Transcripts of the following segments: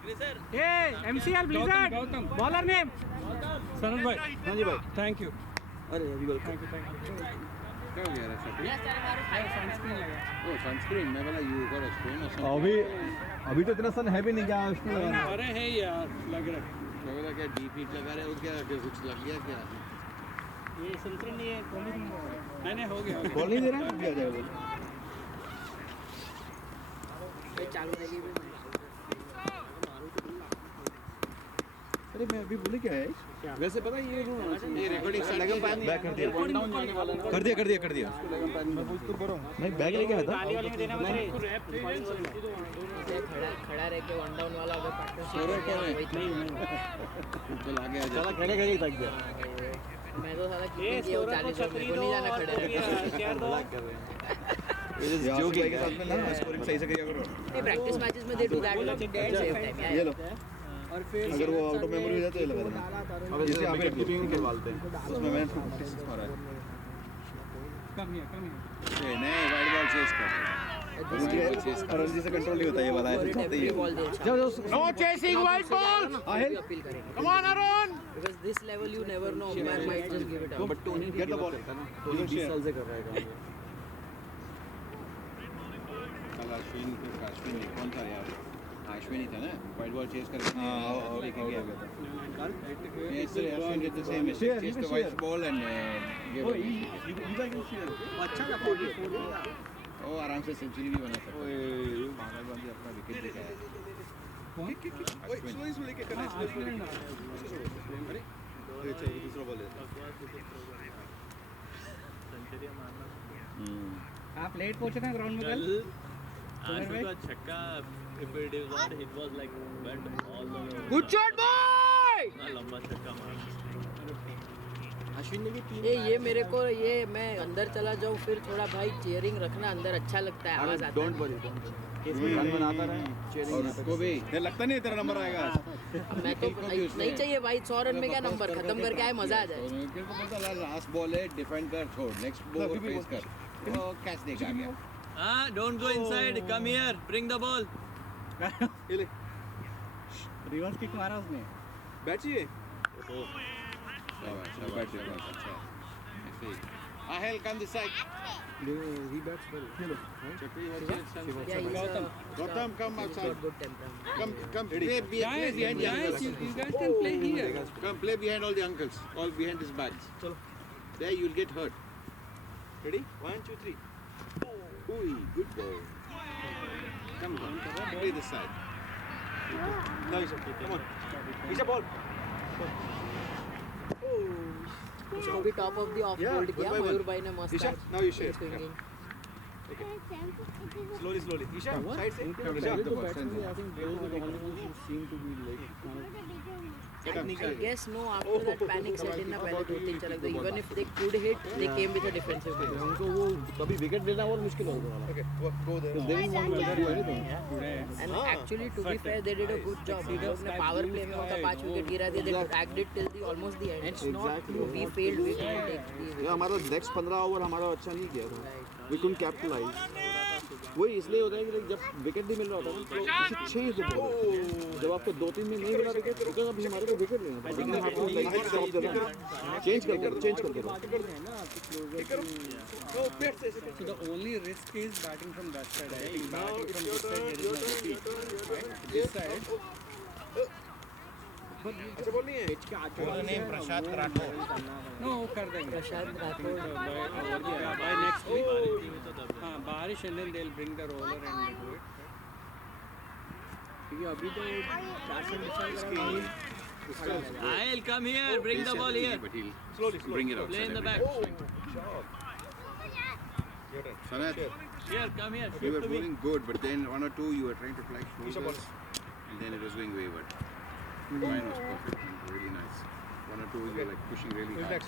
Hey, MCL Blizzard. Bowler name. Sanat भाई हाँ जी भाई. थैंक यू अरे अभी बोल. थैंक यू क्या हो गया रहा है? सनस्क्रीन लगा ओ सनस्क्रीन. मैं बोला यू गॉट अ स्क्रीन और अभी तो इतना सन है भी नहीं क्या उसमें लगाना. अरे है यार लग रहा है मैं बोला क्या डीप हीट लगा रहे हो क्या कुछ लग गया क्या? ये सनस्क्रीन नहीं है, कॉलिंग नहीं हो गया बॉल नहीं दे रहा है. आ जाएगा बॉल. चालू रहेगी. अरे मैं अभी बोले क्या है वैसे पता है ये ये रिकॉर्डिंग स्टार्ट लेगम पैन बैक कर दिया. वन डाउन जाने वाला है. कर दिया लेगम पैन में पूछ तो करो. नहीं बैग लेके आया था. ताली वाली में देना मुझे. खड़ा रह के वन डाउन वाला अगर पार्टनरशिप चल आगे आ जा. चला खड़े खड़े तक गया. मैं तो साला कितने वो 40 ओवर में नहीं जाना खड़े रह शेयर दो. ये जो के साथ में ना स्कोरिंग सही से किया करो. के प्रैक्टिस मैचेस में दे डू दैट. ये लो. और फिर अगर वो आउट ऑफ मेमोरी हो जाए तो ये लगा देना. अब जैसे आप कीपिंग करवाते हैं. उसमें मैंने 56 मारा है. कम हियर ये नहीं वाइड बॉल चेस कर. रणजी से कंट्रोल नहीं होता ये वाला है. बॉल दे. No chasing wide ball. आहल अपील करेंगे. Come on Arun. Because this level you never know umpire might just give it out. But Tony get the ball. Tony 20 साल से कर रहा है काम. कल अश्विन नहीं कौन था यार? अश्विन ही था ना वाइड बॉल चेस करके. हां और लेके गया. कल Yes, sir. Ashwin did the same mistake. Chased the white ball and gave away. अच्छा था 44. वो आराम से सेंचुरी भी बना सकता है. महाराज गांधी अपना विकेट लेके आया. स्लोली स्लोली के करना है. अरे ये चाहिए दूसरा बॉल है. आप लेट पहुंचे ना ग्राउंड में कल. आशु का छक्का if it is not it was like went all the way. Good shot boy. इतना लंबा छक्का मारा. अश्विन ने भी 3 ये मेरे को ये मैं अंदर चला जाऊँ फिर थोड़ा भाई चीयरिंग रखना अंदर अच्छा लगता है. आवाज आता डोंट वरी केस रन बनाता रहे. और उसको भी ये लगता नहीं तेरा नंबर आएगा. है. मैं तो नहीं चाहिए भाई 100 रन में क्या नंबर खत्म करके आए मजा आ जाए. विकेट को बोलता लास्ट बॉल है डिफेंड कर छोड़ नेक्स्ट बॉल फेस कर. वो कैच देगा गया. Don't go inside, come here, bring the ball. ये ले. रिवर्स किक मारा उसने. बैट चाहिए. शाबाश अच्छा. ऐसे ही. Ahel come this side. He bats well. ये लो. Gautam come outside. Good temperament. Come play behind the uncles. you guys can play here. Come play behind all the uncles, all behind his backs. चलो. There you'll get hurt. Ready? 1 2 3. Ooh, good ball. Come on, play this side. Now Isha, come on. Isha ball. उसको भी top of the off Yeah, bowled one किया by one. Mayur भाई ने मस्त. Isha, now you share. swinging. Slowly, slowly. Isha, side से. Isha, the ball send him. I guess no after that panic set in ना पहले 2-3 चला गया. Even if they could hit, they came with a defensive game. उनको वो कभी wicket देना बहुत मुश्किल होगा. Okay, go there. They didn't want to do anything. And actually to be fair they did a good job. उन्होंने power play में होता 5 विकेट गिरा दिए. They dragged it till the almost the end. It's not we failed we couldn't take the wicket. हमारा next 15 over हमारा अच्छा नहीं किया था. We couldn't capitalize. वही इसलिए होता है कि जब विकेट नहीं मिल रहा होता तो किसी 6 ही बॉल. जब आपको 2-3 में नहीं मिला विकेट तो अभी हमारे को विकेट लेना था. लेकिन आपको चेंज कर दो. So the only risk is batting from that side. I think batting from this side there is no speed. Right? This side. अच्छा बॉल नहीं है. Full name Prashant Rathod. No, कर देंगे. प्रशांत राठौड़ By next week. हाँ बारिश and then they'll bring the roller and do it. क्योंकि अभी तो 4 से डिसाइड करा. I'll come here, bring the ball here. But he'll slowly bring it out. Play in the back. Sanat, Here, come here. you were Shoot to me. bowling good, but then 1 or 2 you were trying to fly shoulders, and then it was going wayward. Mine was perfect and really nice. 1 or 2 you were like pushing really hard.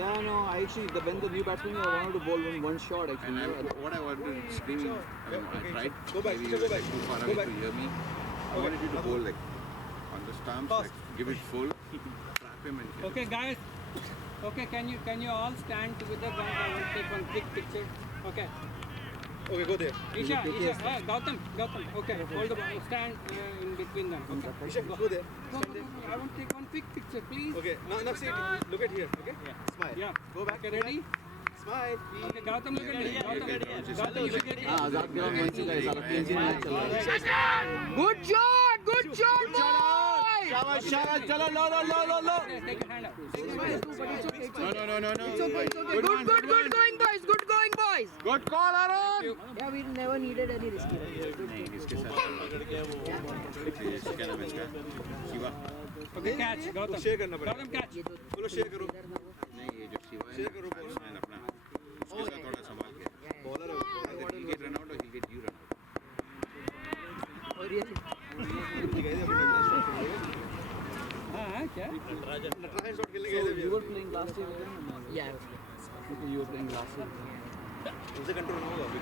Yeah, no, I actually when the new batsman I wanted to bowl one shot And actually. what I wanted screaming, I tried. Go back, maybe go you were back. too far Go away back. to hear me. I wanted you to bowl like on the stumps, like give it full, trap him and hit him. Okay, guys. Okay, can you all stand together? I will take one quick picture. Okay. Okay, go there. Isha, Gautam, okay, hold the ball, stand in between them. Okay. Isha, go there. Go. I want to take one quick picture, please. Okay, now see, look at here, okay? Smile. Yeah. Go back. Okay, ready? Smile. Okay, Gautam, look at me. Gautam, you look at me. Azad ground वहीं से गए सारा 3 match चल रहा है Good shot, boys. शाबाश शाबाश चलो लो Take a hand up. No. Good going, boys. Good going, boys. Good call Arun Yeah, we never needed any risky run. नहीं इसके साथ क्या नाम है इसका Shiva Okay, catch, Gautam. Share करना पड़ेगा Gautam, catch. बोलो शेयर करो नहीं ये जो शिवा है शेयर करो बैट्समैन अपना उसके साथ थोड़ा संभाल के बॉलर है either he'll get run out or he'll get you run out और ये गए थे अपने हाँ, क्या? नटराजन शॉट खेलने गए थे You were playing last year again? or not? Yeah. Okay, you were playing last year. उनसे कंट्रोल ना होगा अभी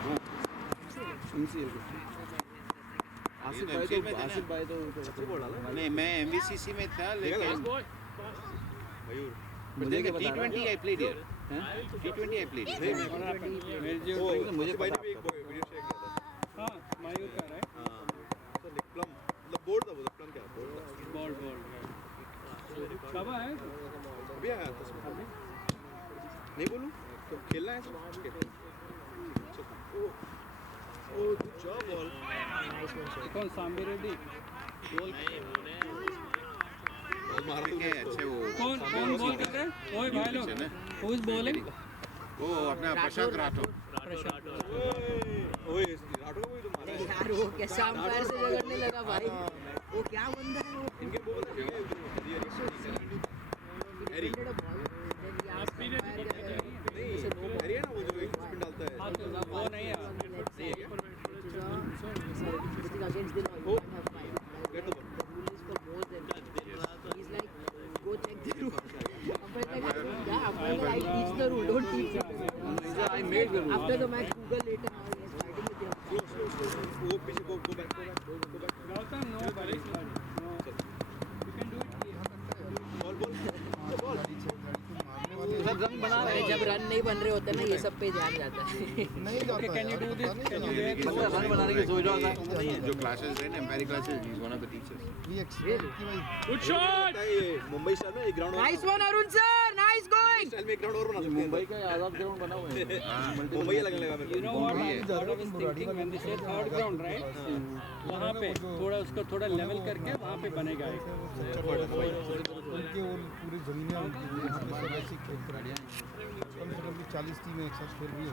MCL के. आसिफ भाई तो अच्छी बॉल डाला नहीं मैं MCC में था लेकिन मयूर but then the T20 I played here T20 I played here ओ मुझे भाई ने भी एक वीडियो शेयर किया था हाँ, मयूर का, right? हां तो प्लम मतलब बोर्ड था वो प्लम क्या बोर्ड था Ball. कब है? अभी आया था उसमें नहीं बोलूं तो खेलना है ओ गुड जॉब बॉल कौन सांबे रेड्डी? बॉल मारा ठीक है अच्छे वो कौन बॉल कर रहे हैं? ओए भाई लोग. Who is bowling? वो अपना प्रशांत राठौर ओए राठौर को भी तो मारा है यार वो कैसा अंपायर से झगड़ने लगा भाई. वो क्या बंदा है वो. इनके बॉल हैरी हैरी है ना वो जो एक स्पिन डालता है हाँ, तो वो नहीं है. against the law. You can't have five. Get the The rule is for more than that. He's like, go check the rule. Umpire like, yeah, umpire like, I teach the rule, don't teach it. I made the rule. After the match, Google later how he was fighting with the umpire. वो पीछे go back Gautam, no, buddy. No. You can do it. Ball सब रंग बना रहे अरे जब run नहीं बन रहे होते ना ये सब पे ध्यान जाता है. Okay, can you do this? Can you do मतलब रन बनाने की सोच रहा था जो क्लासेस है ना एम्पायरिक क्लासेस ही is one of the teachers Good shot. ये मुंबई स्टाइल में एक ground Nice one, Arun sir. Nice going. Style में एक ग्राउंड और बना सकते हैं मुंबई का आजाद ग्राउंड बना हुआ है मुंबई लगने लगा मेरे You know what I was thinking when they say third ground, right? वहाँ पे थोड़ा उसको थोड़ा लेवल करके वहाँ पे बनेगा एक. उनके वो पूरी ज़मीनें उनकी यहाँ पे सब ऐसे खेलते हैं कम से कम भी 40 टीमें एक साथ खेल रही है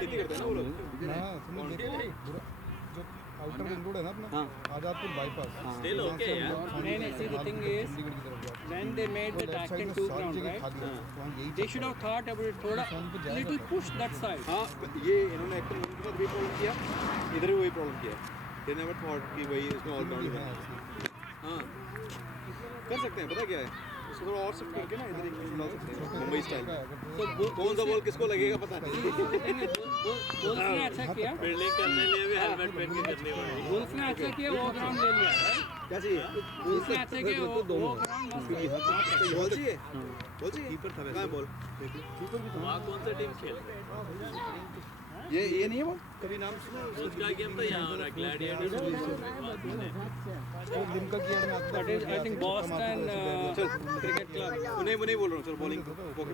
खेती करते हैं ना वो लोग हाँ तुमने देखो जो आउटर रिंग रोड है ना अपना Azadpur bypass Still okay, yeah. नहीं, see the thing is, Chandigarh की तरफ जाते when they made the track and two ground, right? They should have thought about it थोड़ा little push that side. हाँ ये इन्होंने एक्टर उनके साथ भी प्रॉब्लम किया इधर भी वही प्रॉब्लम किया दे नेवर थॉट कि भाई इसमें ऑल ग्राउंड है हाँ कर सकते हैं पता क्या है इसको थोड़ा और शिफ्ट करके ना इधर एक डाल सकते हैं मुंबई स्टाइल So कौन सा बॉल किसको लगेगा पता नहीं बुल्स ने अच्छा किया. फील्डिंग करने लिए भी हेलमेट पहन के करनी पड़ेगी. बुल्स ने अच्छा किया वो ग्राउंड ले लिया, right? क्या चाहिए बुल्स ने अच्छा किया वो ग्राउंड मस्त है. बॉल चाहिए बॉल चाहिए कीपर था कहाँ है बॉल वहाँ कौन सा टीम खेल रहा है? ये नहीं है बॉल कभी नाम सुना उसका गेम तो यहाँ हो रहा है ग्लैडिएटर्स. लिमका की एड में आता That is, I think Boston cricket club. वो नहीं बोल रहा हूँ चलो बॉलिंग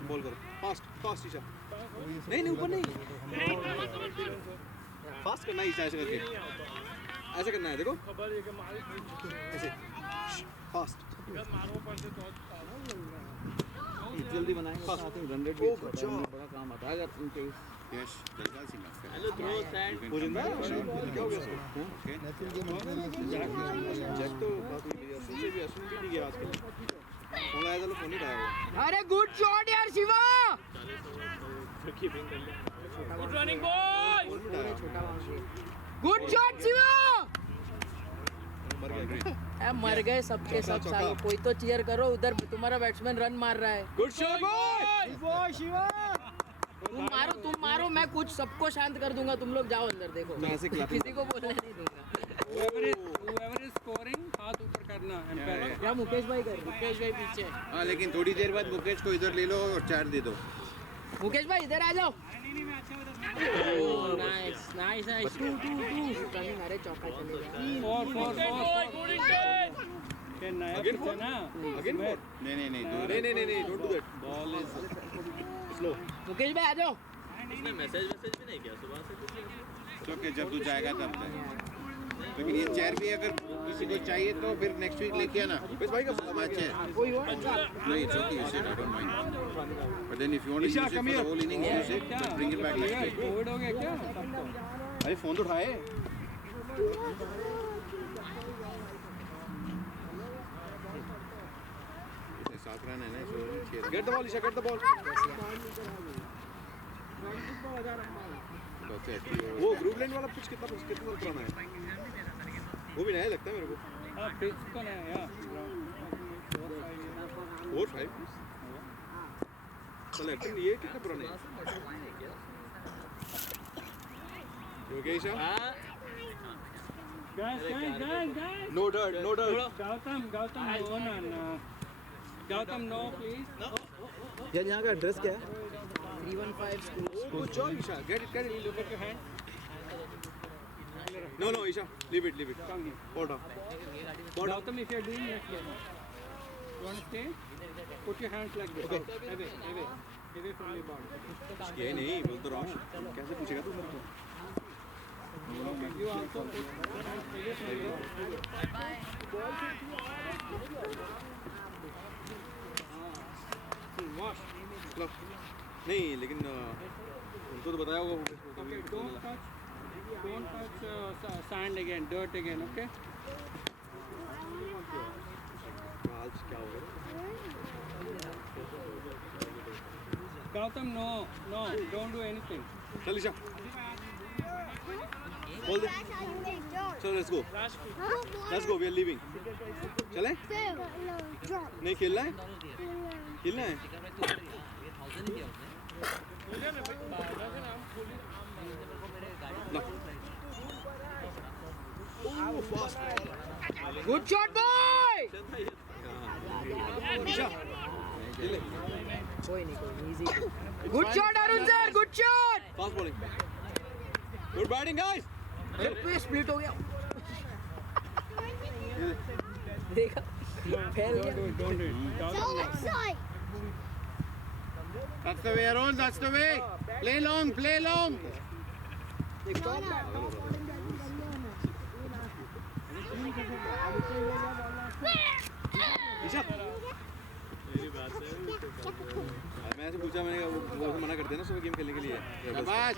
बॉल करो फास्ट ईशा नहीं ऊपर नहीं फास्ट करना है ईशा ऐसे करके ऐसे करना है देखो ऐसे फास्ट जल्दी बनाएंगे साथ में रन रेट भी अच्छा होता है, बड़ा काम आता है अगर उनके यश जलगाल सिंह का हेलो थ्रो सैंड. हो जाता है क्या हो गया इसको ओके नेशनल गेम अपने जैक तो बात हुई थी असुन से भी असुन भी नहीं गया आजकल फोन आया था लोग फोन नहीं उठाया वो अरे गुड शॉट यार शिवा. कीपिंग कर ले. Good running boy. फोन नहीं उठाया गुड शॉट शिवा. मर गया मर गए सबके सब सालों. कोई तो चीयर करो उधर तुम्हारा बैट्समैन रन मार रहा है. गुड शॉट बॉय शिवा तुम मारो मैं कुछ सबको शांत कर दूंगा. तुम लोग जाओ अंदर देखो किसी को बोलने नहीं दूंगा. Whoever is scoring हाथ ऊपर करना एम्पायर. क्या मुकेश भाई कर. मुकेश भाई पीछे. हाँ लेकिन थोड़ी देर बाद मुकेश को इधर ले लो और 4 दे दो मुकेश भाई इधर आ जाओ. नहीं मैं अच्छा Oh, nice, nice, nice. Two. Running, अरे चौका चलेगा. 4. क्या नया Again pitch है ना? Again four? नहीं नहीं, don't do that. Ball is Slow. Mukesh भाई आ जाओ. उसने मैसेज भी नहीं किया सुबह से कुछ. ओके जब तू जाएगा तब तक. लेकिन ये चेयर भी अगर किसी को चाहिए तो फिर नेक्स्ट वीक लेके आना. बस भाई का अच्छा है. कोई हो? नहीं it's okay. You said I don't mind. But then if you want to use it for the whole innings, use it. But bring it back next week. Covid हो गया क्या सबको? अरे फोन तो उठाए. इसने 7 रन है ना so 6 Get the ball, Isha, get the ball. वो ग्रुपलैंड वाला पिच कितना पुराना है? वो भी नया लगता है मेरे को. हाँ pitch तो नया यार. 4-5. चल एक्टिंग ये कितने पुराने हैं? Okay, Isha? Guys. No dirt. Gautam, no, please. यार यहाँ का एड्रेस क्या है? 315 school. Good job, Isha. Get it. Look at your hand. No, Isha. Leave it. Come here. Hold on. Gautam, if you're doing it, you want to stay? Put your hands like this. Okay. Away from the ball. ये नहीं बोल तो रहा हूँ. कैसे पूछेगा तू मेरे को? You also put your hands away from the wash. लो. नहीं लेकिन उनको तो बताया होगा. Okay, don't touch sand again, dirt again, okay? आज क्या हो गया? Gautam, no, don't do anything. चल Isha. Hold it. चलो let's go. We are leaving. चले? नहीं खेलना है? खेलना है? No. Oh, fast ball. Good shot, boy. Isha. खेले. कोई नहीं, easy. Good shot, Arun sir. Good shot. Fast bowling. Good batting, guys. अरे पे स्प्लिट हो गया. देखा? फैल गया. Don't do it. Gautam, no. That's the way, Aaron. That's the way. Play long. Isha. मैं ऐसे पूछा मैंने वो मना कर दिया ना सुबह गेम खेलने के लिए.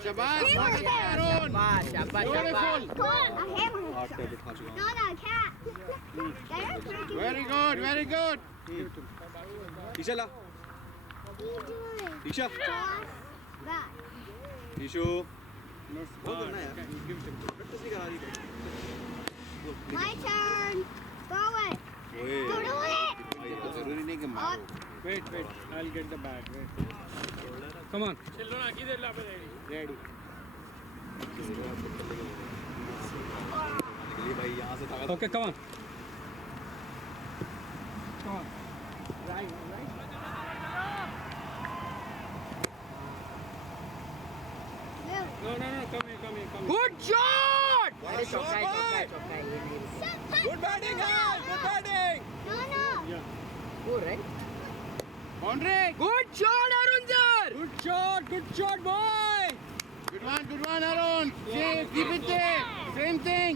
शाबाश. Aaron. शाबाश. Beautiful. 8 टैबलेट खा चुका हूँ. Very good. Isha ला. Isha. Ishu. बहुत करना है यार. प्रैक्टिस नहीं करा रही थी. My turn. Throw it. ओए. Throw it. जरूरी नहीं कि मारो. Wait. I'll get the bat. Wait. Come on. Ready. भाई यहाँ से ताकत. Okay, come on. Right. No. Come here. Good shot. अरे चौका है. ये नहीं. Good batting, guys. Good batting. No. Good, right? Boundary. Good shot, Arun sir. Good shot, boy. Good one, Aaron. Keep it there. Same thing.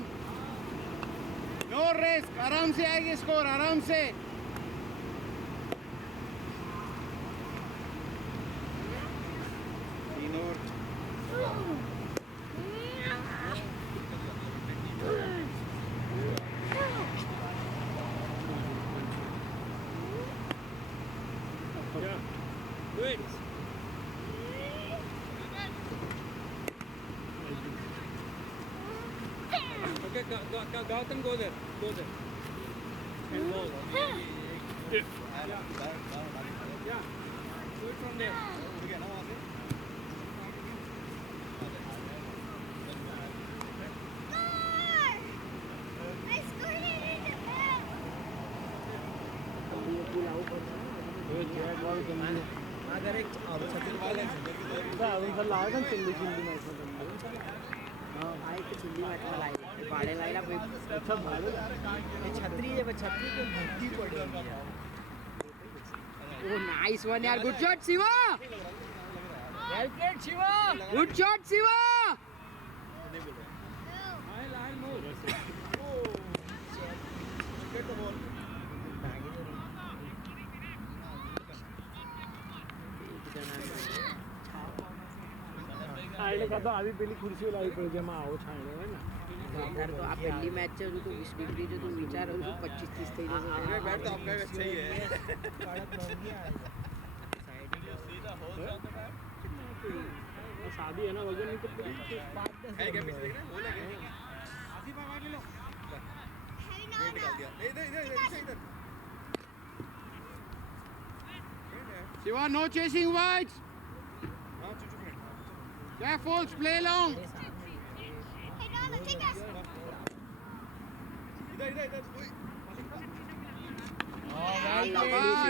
No risk. आराम से आएगी score. आराम से. Good. Okay, Gautam, go there. And ball. Yeah. Do it from there. अगर एक chilli match में पाड़े लायला छतरी है छतरी को भूखी पड़ी ओ नाइस वन यार good shot Shiva well played Shiva good shot Shiva આલે કાતો આવી પેલી ખુરશીઓ લાવી પડે જેમાં આવો છાંયડો હોય ને यार तो आप पहली मैच से तो 20 डिग्री जो तू विचार हो तो 25 30 થઈ જશે अरे बैट तो आपका अच्छा ही है शादी है ना वजन नहीं तो है क्या पीछे देख रहे हो लगे आसिफ आवाज ले लो वेट निकाल दिया इधर इधर Shiva, no chasing wides. हां चुप friend Careful, play long. Hey, Donna, take us. इधर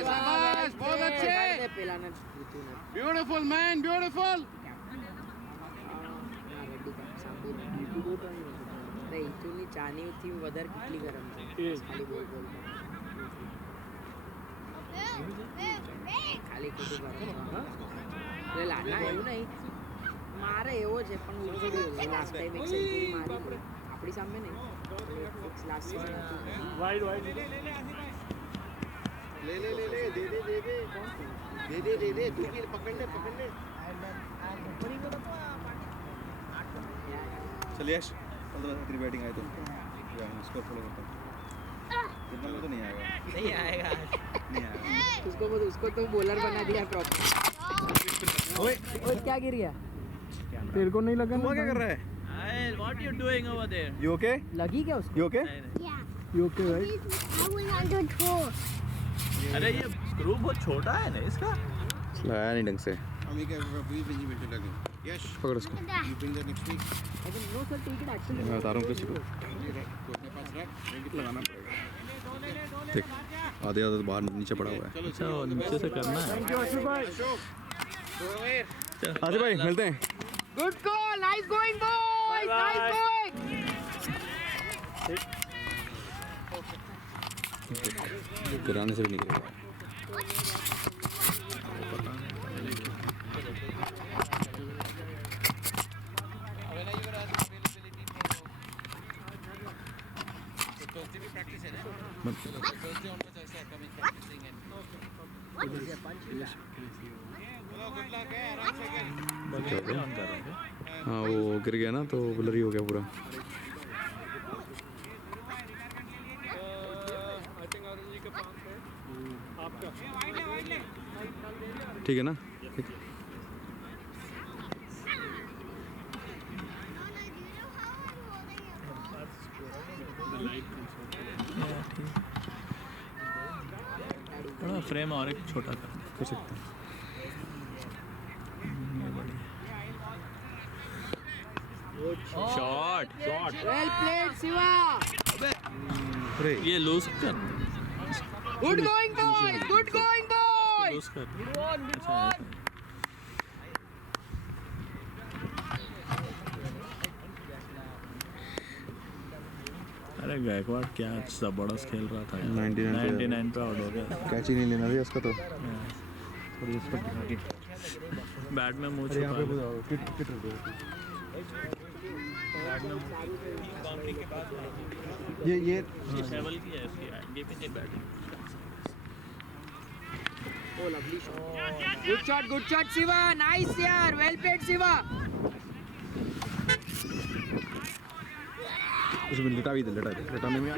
शाबाश, बहुत अच्छे. પેલાના Beautiful man, beautiful. અરે ઇતુની ચાની વધારે કેટલી ગરમ છે ખાલી બોલ ખાલી ખોટું ગરમ એટલે લાના એવું નહીં મારે એવો છે પણ ઉછળ્યો લાસ્ટ ટાઈમ એક સેન્ચુરી મારી આપણી સામે નહીં લાસ્ટ સીઝન હતું वाइड वाइड ले दे तू भी पकड़ ले चल यश कल तो तेरी बैटिंग आई तो स्कोर फॉलो करता हूं इतना में तो नहीं आएगा नहीं आएगा नहीं आएगा उसको तो बॉलर बना दिया प्रॉपर ओए क्या गिर गया तेरे को नहीं लगा तू क्या कर रहा है What you doing over there? You okay लगी क्या उसको you okay Yeah. You okay भाई I was under 2. अरे ये स्क्रू बहुत छोटा है ना इसका लगाया नहीं ढंग से हम क्या अभी भी नहीं लगे यश पकड़ उसको you bring that next week no sir take it actually मैं बता रहा हूं किसी को अपने पास रख कितना लगाना पड़ेगा देख आधे आधे बाहर नीचे पड़ा हुआ है अच्छा वो नीचे से करना है थैंक यू अशोक भाई आसिफ भाई मिलते हैं good call nice going boys nice going गिराने से भी निकलेगा हाँ वो गिर गया ना तो ब्लरी हो गया पूरा ठीक है ना ठीक है थोड़ा फ्रेम और एक छोटा कर सकते हैं शॉट वेल प्लेड शिवा अरे ये लूज कर good going boys good going boys loose कर अरे गायकवाड़ क्या जबरदस्त खेल रहा था 99 पे आउट हो गया कैच ही नहीं लेना था उसका तो थोड़ी रिस्पेक्ट दिखा के बैट में मुंह अरे यहाँ पे छुपा बुलाओ किट रख दो ये शेवल की है इसकी giving a batting oh lovely shot good shot Shiva nice यार वेल प्लेड शिवा उसमें लिटा भी दे लिटाने में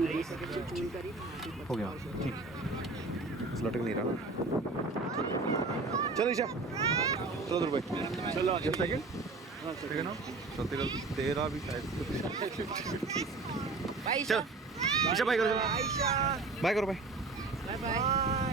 हो गया ठीक बस लटक नहीं रहा ना चलो ईशा चलो उधर भाई चलो जस्ट सेकंड ठीक है ना तो तेरा भी शायद बाय चलो ईशा बाय करो बाय करो बाय बाय बाय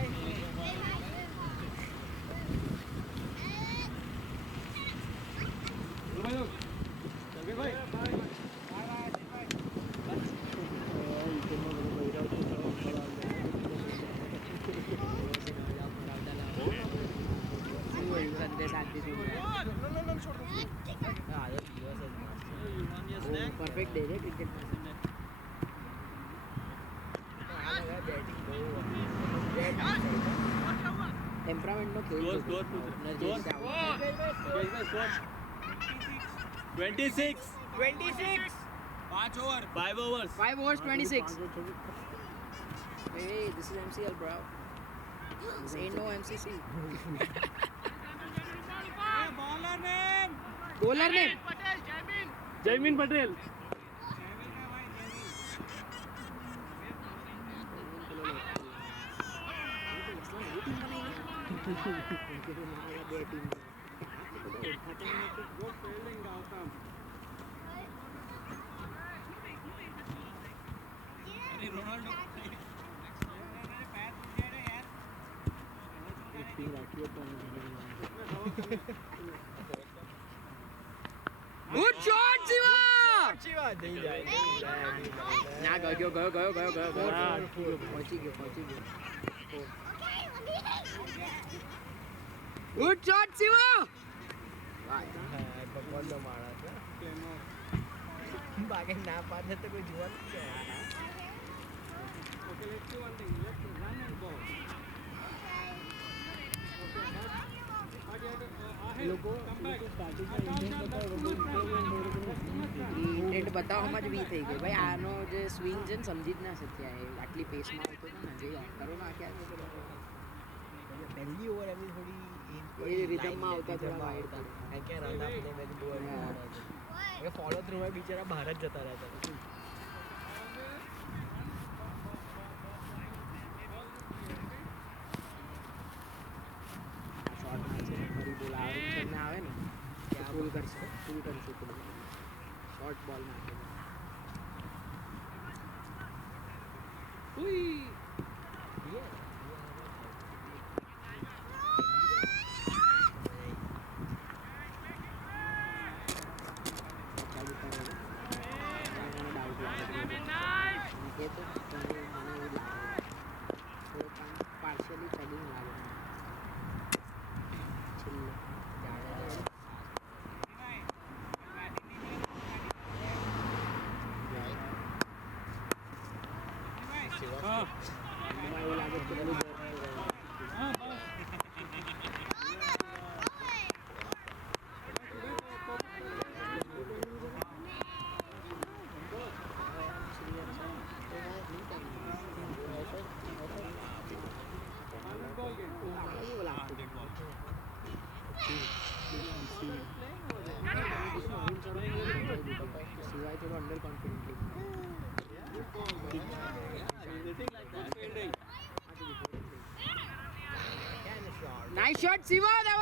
दे दे क्रिकेट में टेम्परामेंट नो खेल Score, score. 26. 5 overs. 5 overs 26 hey this is MCL bro this ain't no MCC bowler name Jaimin Patel. good shot Shiva ना गयो पहुंची गयो good shot Shiva बागे ना पाते तो कोई जुआ नहीं Okay, let's do one thing. Let's run and go. Intent बताओ हम જ વી થઈ ગઈ ભાઈ આનો જે સ્વિંગ છે ને સમજી જ ના શક્યા એ આટલી પેસમાં આવતો હતો ને જે કરો ના ક્યાં पहली ओवर अभी थोड़ी એ રિધમમાં આવતા થોડા વાઇડ था है क्या रन अपने में बोल ये फॉलो थ्रू में बेचारा भारत जता रहता है શોર્ટ માં છે ફરી બોલ આઉટ કરને આવે ને કે ફૂલ કરશે શોર્ટ બોલ નાખે ઉઈ પાર્શિયલી ચેકિંગ લાગે છેલ્લે એવું લાગે કે પેલું સિવાય થોડો under confidently Nice shot, Siva. That was a